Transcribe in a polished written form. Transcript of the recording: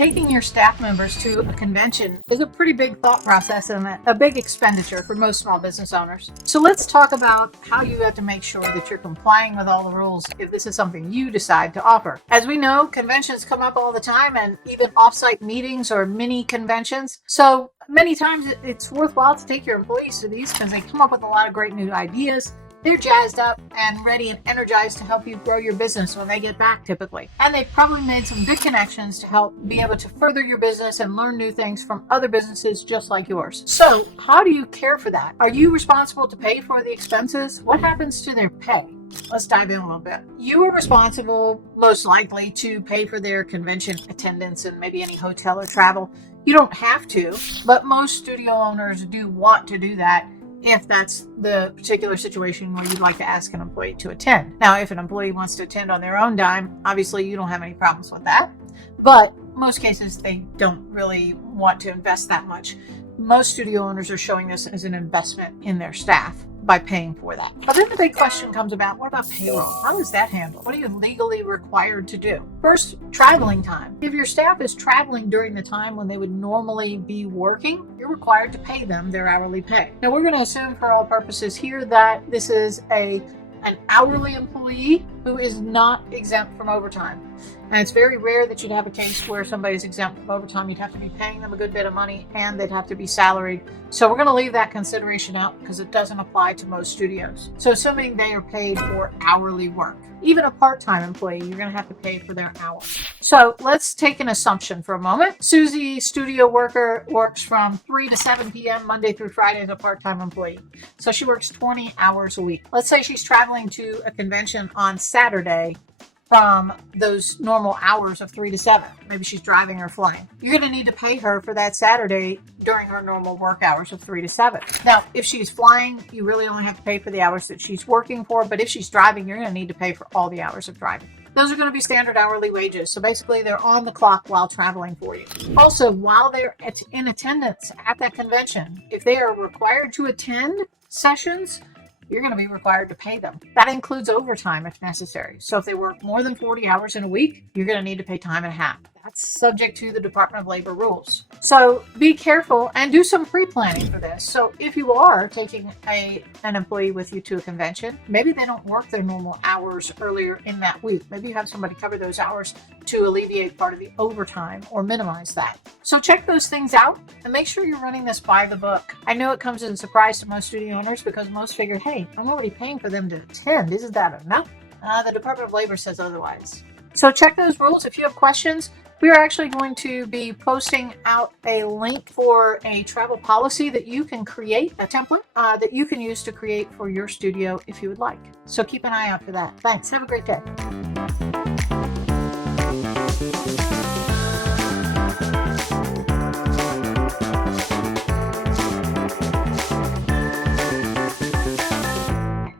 Taking your staff members to a convention is a pretty big thought process and a big expenditure for most small business owners. So let's talk about how you have to make sure that you're complying with all the rules if this is something you decide to offer. As we know, conventions come up all the time, and even offsite meetings or mini conventions. So many times it's worthwhile to take your employees to these because they come up with a lot of great new ideas. They're jazzed up and ready and energized to help you grow your business when they get back typically. And they've probably made some good connections to help be able to further your business and learn new things from other businesses just like yours. So how do you care for that? Are you responsible to pay for the expenses? What happens to their pay? Let's dive in a little bit. You are responsible, most likely, to pay for their convention attendance and maybe any hotel or travel. You don't have to, but most studio owners do want to do that if that's the particular situation where you'd like to ask an employee to attend. Now, if an employee wants to attend on their own dime, obviously you don't have any problems with that. But most cases, they don't really want to invest that much. Most studio owners are showing this as an investment in their staff by paying for that. But then the big question comes about, what about payroll? How is that handled? What are you legally required to do? First, traveling time. If your staff is traveling during the time when they would normally be working, you're required to pay them their hourly pay. Now, we're going to assume for all purposes here that this is an hourly employee who is not exempt from overtime. And it's very rare that you'd have a case where somebody's exempt from overtime. You'd have to be paying them a good bit of money and they'd have to be salaried. So we're going to leave that consideration out because it doesn't apply to most studios. So assuming they are paid for hourly work, even a part-time employee, you're going to have to pay for their hours. So let's take an assumption for a moment. Susie, studio worker, works from 3 to 7 p.m. Monday through Friday as a part-time employee. So she works 20 hours a week. Let's say she's traveling to a convention on Saturday from those normal hours of 3 to 7. Maybe she's driving or flying. You're going to need to pay her for that Saturday during her normal work hours of 3 to 7. Now, if she's flying, you really only have to pay for the hours that she's working for. But if she's driving, you're going to need to pay for all the hours of driving. Those are going to be standard hourly wages. So basically, they're on the clock while traveling for you. Also, while they're in attendance at that convention, if they are required to attend sessions, you're going to be required to pay them. That includes overtime if necessary. So if they work more than 40 hours in a week, you're going to need to pay time and a half. That's subject to the Department of Labor rules. So be careful and do some pre-planning for this. So if you are taking an employee with you to a convention, maybe they don't work their normal hours earlier in that week. Maybe you have somebody cover those hours to alleviate part of the overtime or minimize that. So check those things out and make sure you're running this by the book. I know it comes as a surprise to most studio owners because most figure, hey, I'm already paying for them to attend. Isn't that enough? The Department of Labor says otherwise. So check those rules. If you have questions, we are actually going to be posting out a link for a travel policy that you can create, a template that you can use to create for your studio if you would like. So keep an eye out for that. Thanks. Have a great day.